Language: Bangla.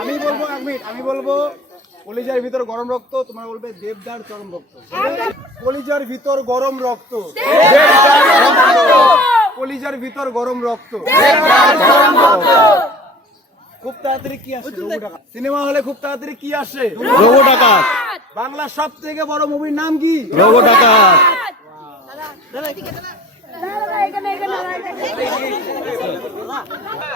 আমি বলব এক মিনিট আমি বলব কলিজার ভিতর গরম রক্ত তোমার বলবে দেবদার চরম রক্ত। কলিজার ভিতর গরম রক্ত। কলিজার ভিতর গরম রক্ত। খুব তাড়াতাড়ি কি আসে সিনেমা হলে খুব তাড়াতাড়ি কি আসে? রঘু ডাকাত বাংলার সব থেকে বড় মুভির নাম কি? রঘু ডাকাত 你看